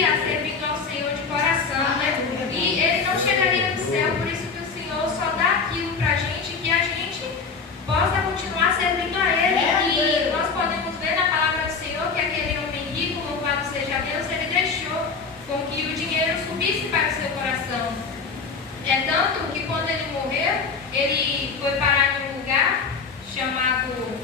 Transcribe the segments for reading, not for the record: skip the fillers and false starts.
estaria servindo ao Senhor de coração, né? E ele não chegaria no céu, por isso que o Senhor só dá aquilo pra gente, que a gente possa continuar servindo a Ele. E nós podemos ver na palavra do Senhor que aquele homem rico, louvado seja Deus, ele deixou com que o dinheiro subisse para o seu coração. É tanto que quando ele morreu, ele foi parar em um lugar chamado...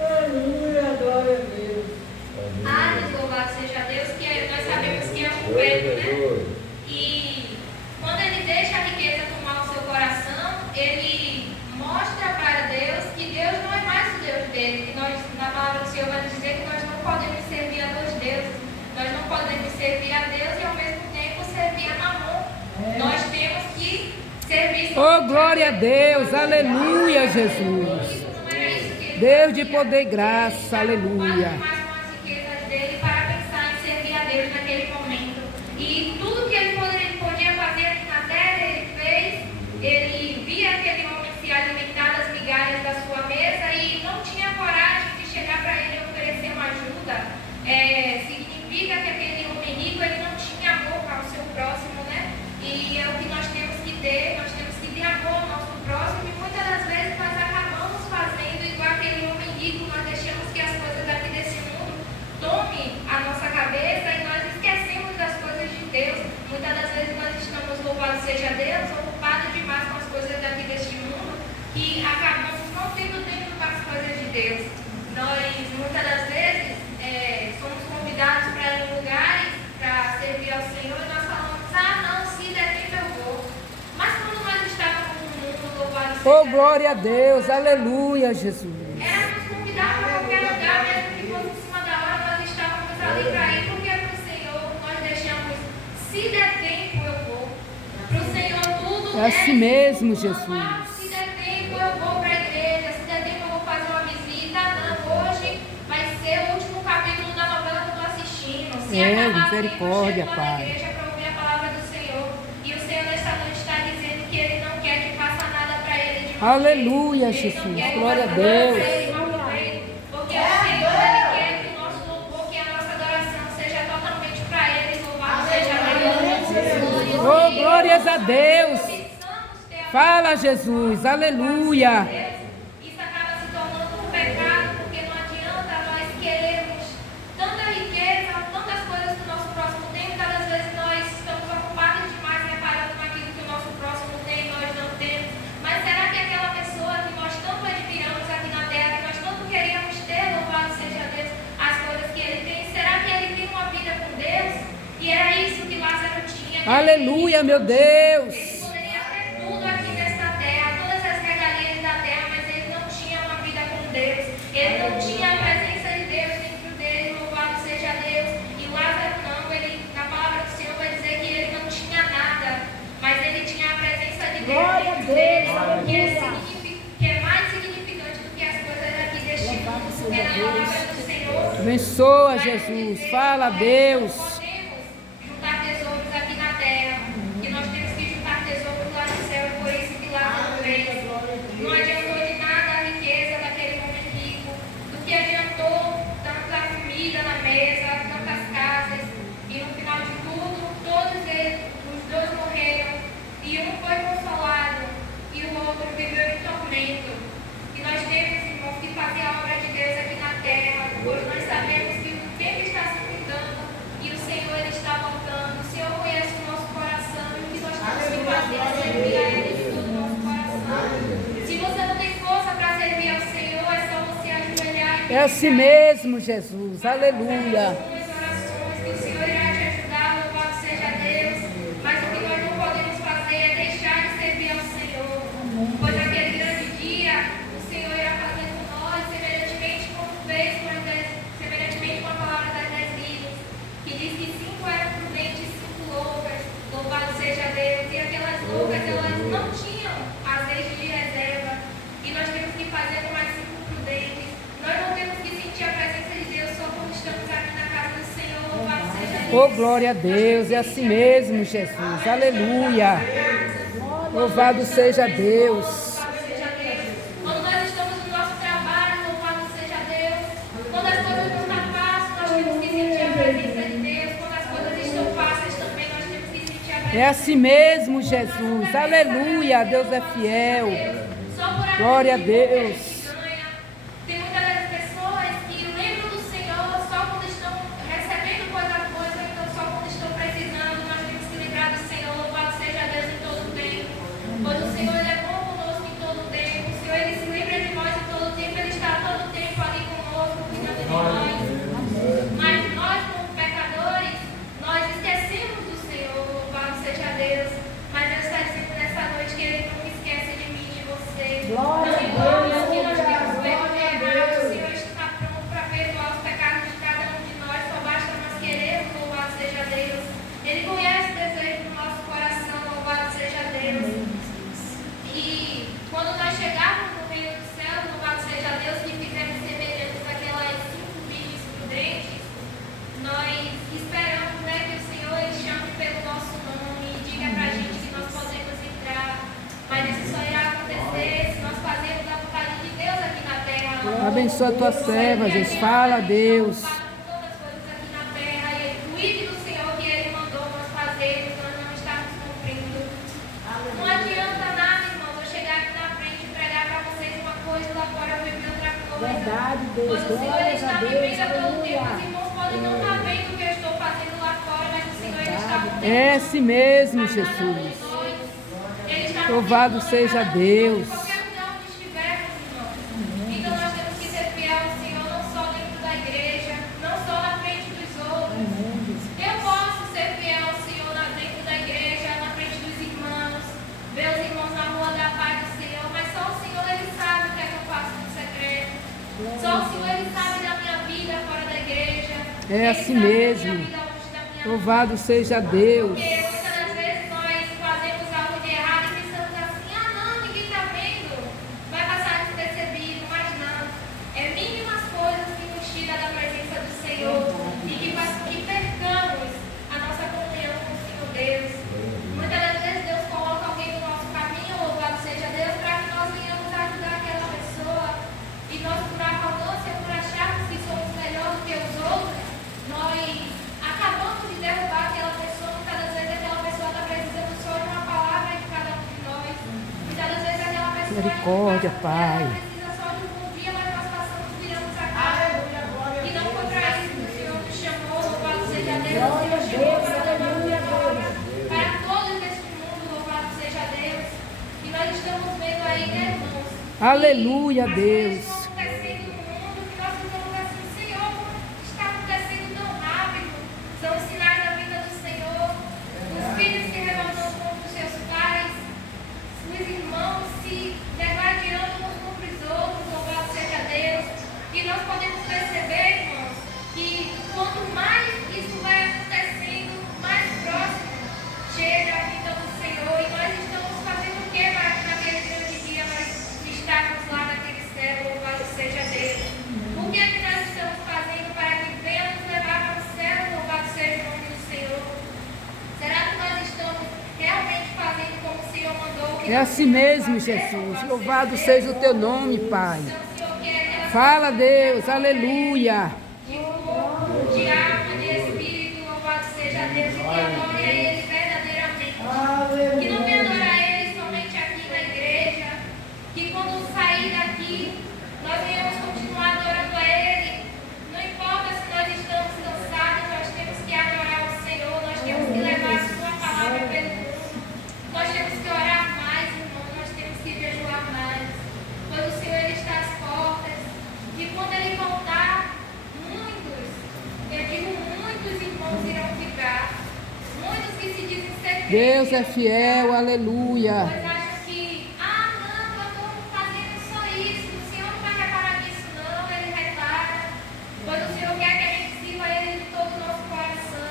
Aleluia, glória a Deus. Hades, louvado seja Deus, que nós sabemos que é um inferno, né? E quando ele deixa a riqueza tomar o seu coração, ele mostra para Deus que Deus não é mais o Deus dele, que nós, na palavra do Senhor, vai dizer que nós não podemos servir a dois deuses. Nós não podemos servir a Deus e ao mesmo tempo servir a Mamon. Nós temos que servir. Oh, glória a Deus, aleluia, Jesus. Deus de poder e graça, aleluia. Mais com as riquezas dele para pensar em servir a Deus naquele momento. E tudo que ele podia fazer aqui na terra, ele fez. Ele via aquele homem se alimentar das migalhas da sua mesa e não tinha coragem de chegar para ele e oferecer uma ajuda. Significa que aquele homem rico, ele não tinha amor ao seu próximo, né? E é o que nós temos que ter. Nós temos que ter amor ao nosso próximo e muitas das vezes nós acabamos fazendo igual aquele homem rico. Nós deixamos que as coisas aqui desse mundo tome a nossa cabeça e nós esquecemos das coisas de Deus. Muitas das vezes nós estamos, louvado seja Deus, ocupados demais com as coisas daqui deste mundo, que acabamos não tendo tempo para as coisas de Deus. Nós, muitas das vezes, somos convidados para ir em lugares para servir ao Senhor e nós falamos, não, se der tempo eu vou. Mas quando nós estávamos no mundo, louvado seja Oh, glória a Deus, aleluia, Jesus. éramos convidados para qualquer lugar, mesmo que fosse em cima da hora, nós estávamos ali para ir, porque para o Senhor nós deixamos, se der tempo eu vou. Para o Senhor tudo É assim mesmo, Jesus. Se der tempo eu vou para a igreja, se der tempo eu vou fazer uma visita. Não, hoje vai ser o último capítulo da novela que eu estou assistindo. Se acabar o tempo, misericórdia, eu chego lá na Pai. igreja para ouvir a palavra do Senhor. E o Senhor nesta noite está dizendo que Ele não quer que faça nada para Ele de uma Aleluia, vez. Ele não Jesus. quer que Glória a faça nada Deus. para Ele, porque o Senhor Ele quer que o nosso louvor, que a nossa adoração seja totalmente para Ele. Louvado seja Deus. Oh, glórias a Deus. Precisamos ter a Fala, Jesus, aleluia. Isso acaba se tornando um pecado, porque não adianta nós queremos tanta riqueza, tantas coisas que o nosso próximo tem, muitas das vezes nós estamos ocupados demais reparando naquilo que o nosso próximo tem e nós não temos. Mas será que aquela pessoa que nós tanto admiramos aqui na terra, que nós tanto queríamos ter, louvado seja Deus, as coisas que ele tem, será que ele tem uma vida com Deus? E era isso que Lázaro tinha. Aleluia, meu Deus. Ele poderia ter tudo aqui nesta terra, todas as regalias da terra, mas ele não tinha uma vida com Deus. Ele não tinha a presença de Deus dentro dele, louvado seja Deus. E Lázaro não, ele, na palavra do Senhor vai dizer que ele não tinha nada, mas ele tinha a presença de Deus dentro dele, que é mais significante do que as coisas aqui deste mundo, porque na palavra do Senhor Abençoa, Jesus. Fala, Deus. podemos juntar tesouros aqui na terra, que nós temos que juntar tesouros lá no céu, e foi isso que Lázaro fez. Não adiantou de nada a riqueza daquele homem rico, do que adiantou tanta comida na mesa, tantas casas, e no final de tudo, todos eles, os dois morreram, e um foi consolado, e o outro viveu em tormento. E nós temos, irmãos, que fazer a obra de Deus aqui na terra, pois nós sabemos que o tempo está se cuidando e o Senhor ele está voltando. O Senhor conhece o nosso coração e o que nós temos que fazer é servir a Ele de todo o nosso coração. Se você não tem força para servir ao Senhor, é só você ajoelhar e É assim mesmo, Jesus. Aleluia. algumas orações que o Senhor irá te ajudar, louvado seja Deus. Mas o que nós não podemos fazer é deixar de servir ao Senhor. Pois naquele grande dia, o Senhor irá fazer com nós, semelhantemente como fez semelhantemente com a palavra das 10 virgens, que diz que 5 eram prudentes e 5 loucas, louvado seja Deus. E aquelas loucas, elas não tinham azeite de reserva. E nós temos que fazer com as 5 prudentes. Nós não temos que sentir a presença de Deus só quando estamos aqui na casa do Senhor, louvado seja Deus. Oh, glória a Deus. É assim mesmo, Jesus. Aleluia. Louvado seja Deus. Louvado seja Deus. Quando nós estamos no nosso trabalho, louvado seja Deus. Quando as coisas não estão fáceis, nós temos que sentir a presença de Deus. Quando as coisas estão É assim mesmo, Jesus. Aleluia. Deus é fiel. Glória a Deus. Tem muitas das pessoas que lembram do Senhor só quando estão recebendo coisa boa, ou então só quando estão precisando. Nós temos que lembrar do Senhor, louvado seja Deus em todo o tempo. Pois o Senhor ele é bom conosco em todo o tempo. O Senhor ele se lembra de nós em todo o tempo. Ele está todo o tempo ali conosco, cuidando de nós. Mas nós, como pecadores, nós esquecemos do Senhor, louvado seja Deus. Mas Deus está dizendo nessa noite que Ele não esquece de mim, de você. Glória a Não importa Deus, o que nós glória temos a feito de Deus. errado, o Senhor está pronto para perdoar os pecados de cada um de nós. Só basta nós querermos, louvado seja Deus. Ele conhece o desejo do nosso coração, louvado seja Deus. E quando nós chegarmos no reino do céu, louvado seja Deus, que fizemos semelhantes àquelas 5 virgens prudentes, nós esperamos, né, que o Senhor ele chame pelo nosso nome e diga pra gente que nós podemos entrar. Mas isso só irá acontecer se nós fazermos a vontade de Deus aqui na terra. Abençoa a tua serva, Jesus. Fala, Deus. Todas as coisas aqui na terra e o ídolo do Senhor que Ele mandou nós fazermos, nós não estamos cumprindo. Não adianta nada, irmãos, eu chegar aqui na frente e pregar para vocês uma coisa, lá fora eu vivi outra coisa. Verdade, Deus. Quando o Senhor ele Glória está a me Deus. vendo a todo tempo, os Aleluia. irmãos podem não estar vendo o que eu estou fazendo lá fora, mas o Senhor ele está contando. É assim mesmo, Jesus. Louvado seja Deus. Qualquer lugar onde estivermos, irmãos. Então nós temos que ser fiel ao Senhor, não só dentro da igreja, não só na frente dos outros. Eu posso ser fiel ao Senhor dentro da igreja, na frente dos irmãos, ver os irmãos na rua da paz do Senhor, mas só o Senhor ele sabe o que é que eu faço no secreto. Só o Senhor ele sabe da minha vida fora da igreja. É assim mesmo. Louvado seja Deus. Porque muitas das vezes nós fazemos algo de errado e pensamos assim, ah não, ninguém está vendo, vai passar despercebido, mas não. É mínimas coisas que nos tira da presença do Senhor e que faz com que percamos a nossa comunhão com o Senhor Deus. Muitas das vezes Deus coloca alguém no nosso caminho, louvado seja Deus, para que nós venhamos ajudar aquela pessoa e nós, por arrogância, por acharmos que somos melhor do que os outros, nós acabamos de derrubar aquela pessoa. Muitas das vezes aquela pessoa está precisando só de uma palavra de cada um de nós. Muitas das vezes aquela pessoa Misericórdia, Pai. ela precisa só de um bom dia, mas nós passamos, viramos a cara. E não foi para isso que o Senhor nos chamou, louvado seja Deus. O Senhor chamou para levar uma palavra para todos neste mundo, louvado seja Deus. E nós estamos vendo aí, né, irmãos? Aleluia, As Deus. coisas estão acontecendo no mundo que nós ficamos assim, Senhor, como está acontecendo tão rápido? São os sinais da vida do Senhor. Os filhos se revoltam contra os seus pais. Os irmãos se degladiando uns contra os outros, louvado seja Deus. E nós podemos perceber, irmãos, que quanto mais isso vai acontecendo, mais próximo chega a vida do Senhor. E nós estamos fazendo o que para que naquele grande dia nós estarmos lá naquele céu, louvado seja Deus? O que é que nós estamos fazendo para que venha nos levar para o céu, louvado seja o nome do Senhor? Será que nós estamos realmente fazendo como o Senhor mandou? É assim mesmo, Jesus. Louvado seja o teu nome, Pai. Então, o Senhor quer aquela Fala, Deus. Aleluia. de corpo, de alma, de espírito, louvado seja Deus, e que adore a Ele verdadeiramente. Que não me adore a Ele somente aqui na igreja, que quando sair daqui, nós venhamos continuar adorando a Ele. Não importa se nós estamos cansados, nós temos que adorar o Senhor, nós temos que levar a Sua palavra pelo mundo. Nós temos que orar mais, irmão, nós temos que jejuar mais, pois o Senhor ele está às portas. E quando Ele voltar, muitos, eu digo muitos irmãos irão ficar. Muitos que se dizem ser Deus é crentes, fiel. Aleluia. pois acham que, não, eu estou fazendo só isso, o Senhor não vai reparar nisso não, Ele repara. Pois o Senhor quer que a gente sirva Ele de todo o nosso coração.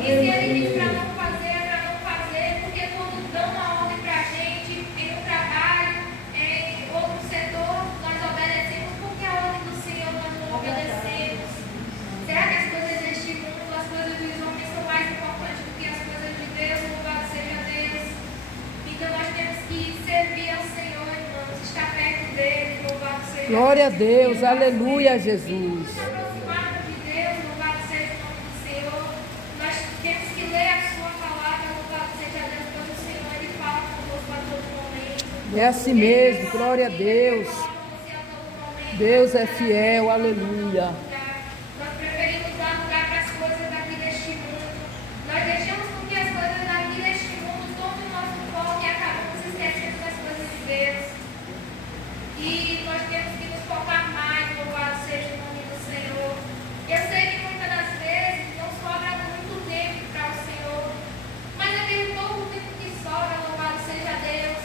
E se Ele diz para não fazer, é para não fazer, porque quando dão uma ordem para a gente, em um trabalho, em outro setor, nós obedecemos, porque a ordem do Senhor nós não obedecemos. Será que as coisas deste mundo, as coisas dos homens são mais importantes do que as coisas de Deus? Louvado seja Deus. Então nós temos que servir ao Senhor, irmãos, estar perto dele, louvado seja Glória a Deus. Deus. Aleluia, Nos Jesus. aproximarmos de Deus, louvado seja o nome do Senhor. Nós temos que ler a sua palavra, louvado seja É assim mesmo, glória a Deus. Deus é fiel, aleluia. Nós preferimos dar lugar para as coisas daqui deste mundo. Nós deixamos com que as coisas daqui deste mundo tomem o nosso foco e acabamos esquecendo das coisas de Deus. E nós temos que nos focar mais, louvado seja o nome do Senhor. Eu sei que muitas das vezes não sobra muito tempo para o Senhor, mas aquele pouco tempo que sobra, louvado seja Deus.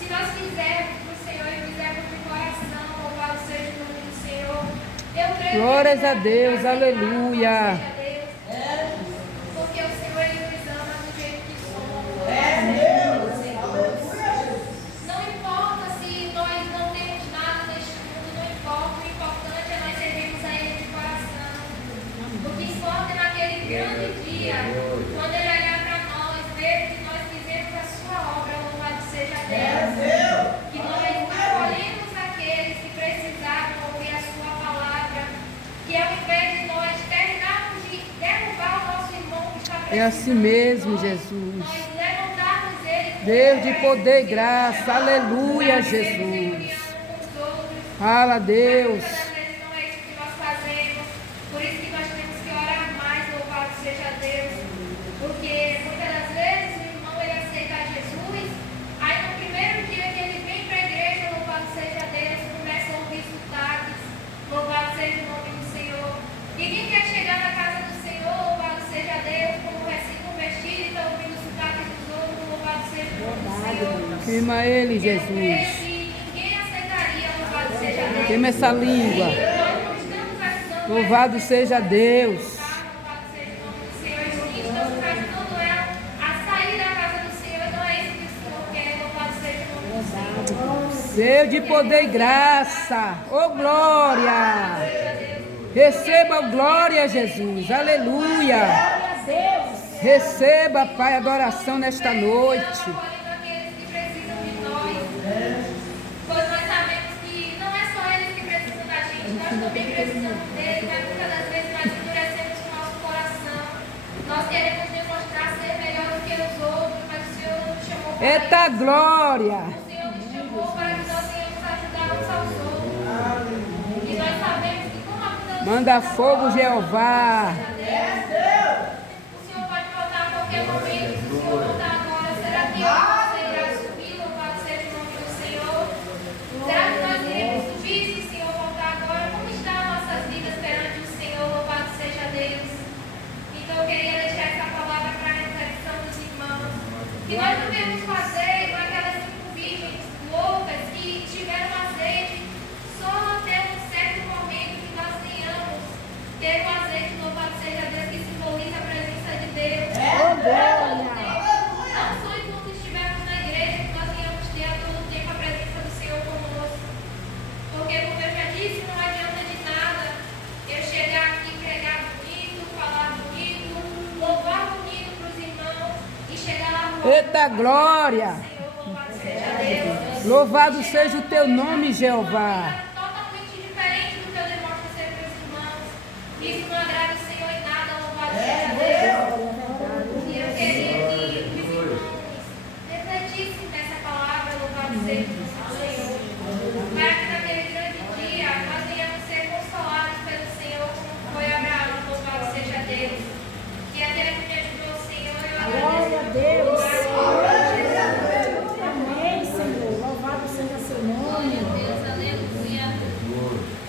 Se nós fizermos para o Senhor e fizermos de coração, louvado seja o nome do Senhor. Eu creio Glórias que a Deus, aleluia. louvado seja Deus, porque o Senhor Ele nos ama do jeito que somos. Não importa se nós não temos nada neste mundo, não importa. O importante é nós servirmos a Ele de coração. O que importa é naquele grande dia, quando Ele olhar para nós, ver que nós fizemos a sua obra, louvado seja Deus. Que nós acolhemos aqueles que precisavam ouvir a sua palavra. Que ao invés de nós terminarmos de derrubar o nosso irmão que está precisando É assim mesmo, de nós, Jesus. nós levantarmos ele com Deus de fé, poder e graça, aleluia, para sermos em Jesus. união uns com os outros. Fala, Deus. Muitas das vezes não é isso que nós fazemos. Por isso que nós temos que orar mais, louvado seja Deus. Porque muitas das vezes o irmão ele aceita Jesus, aí no primeiro dia que ele vem para a igreja, louvado seja Deus, começa a ouvir sotaques, louvado seja o nome do Senhor. E quem quer chegar na casa do Senhor, louvado seja Deus, como recém-convertido, e está ouvindo os sotaques dos outros, louvado seja o nome do Senhor. Queima ele, Eu creio Jesus. que ninguém aceitaria, louvado seja Deus. Queima essa língua. Nós não estamos ajudando Louvado essa seja pessoa Deus. louvado seja o nome do Senhor. E sim, estamos ajudando ela a sair da casa do Senhor. Não é isso que o Senhor quer, louvado seja o nome do Senhor. Deus de poder e graça. Ô glória. Receba o glória, Jesus. Aleluia. Receba, Pai, adoração nesta noite. Acolhendo aqueles que precisam de nós. Pois nós sabemos que não é só eles que precisam da gente, nós também precisamos dele, mas muitas das vezes nós endurecemos o nosso coração. Nós queremos demonstrar ser melhor do que os outros, mas o Senhor nos chamou para Eita isso. glória. O Senhor nos chamou para que nós venhamos ajudar uns aos outros. E nós sabemos que como a vida Manda fogo, Jeová. o Senhor pode voltar a qualquer momento. Se o Senhor voltar agora, será que você irá subir? Louvado seja o nome do Senhor. Será que nós iremos subir se o Senhor voltar agora? Como estão as nossas vidas perante o Senhor? Louvado seja Deus. Então eu queria deixar essa palavra para a reflexão dos irmãos. Que nós devemos fazer com aquelas 5 virgens loucas que tiveram azeite, só até um certo momento que nós tenhamos ter o azeite, louvado seja Deus, que simboliza a presença de Deus. Não só enquanto estivermos na igreja, que nós venhamos ter a todo tempo a presença do Senhor conosco. Porque, como eu já disse, não adianta de nada eu chegar aqui, pregar bonito, falar bonito, louvar bonito para os irmãos e chegar lá no Eita glória. Senhor, louvado seja Deus. Louvado seja o teu nome, Jeová. Totalmente diferente do que eu demonstro ser para os irmãos. Isso não agrada o Senhor em nada, louvado seja Deus. E eu queria que os irmãos refletissem nessa palavra, louvado seja o nome do Senhor. Para que naquele grande dia nós venhamos ser consolados pelo Senhor, como foi Abraão, louvado seja Deus. E até que me ajudou o Senhor, eu agradeço. Glória a Deus. Glória a Jesus. Amém, Senhor. Louvado seja seu nome. Glória a Deus, aleluia.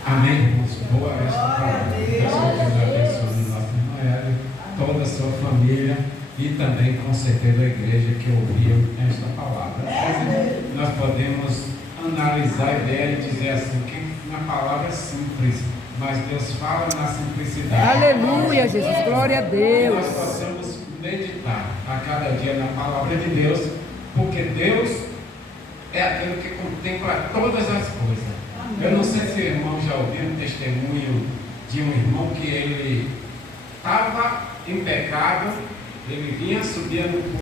Amém, irmãos. Boa esta palavra. Deus abençoe nossa irmã Ellen, toda a sua família e também, com certeza, a igreja que ouviu esta palavra. Às vezes, nós podemos analisar a ideia e dizer assim, que uma palavra simples, mas Deus fala na simplicidade. Aleluia, Jesus. Glória a Deus. Nós possamos meditar a cada dia na palavra de Deus, porque Deus é aquele que contempla todas as coisas. Eu não sei se o irmão já ouviu um testemunho de um irmão que ele estava em pecado, ele vinha, subia no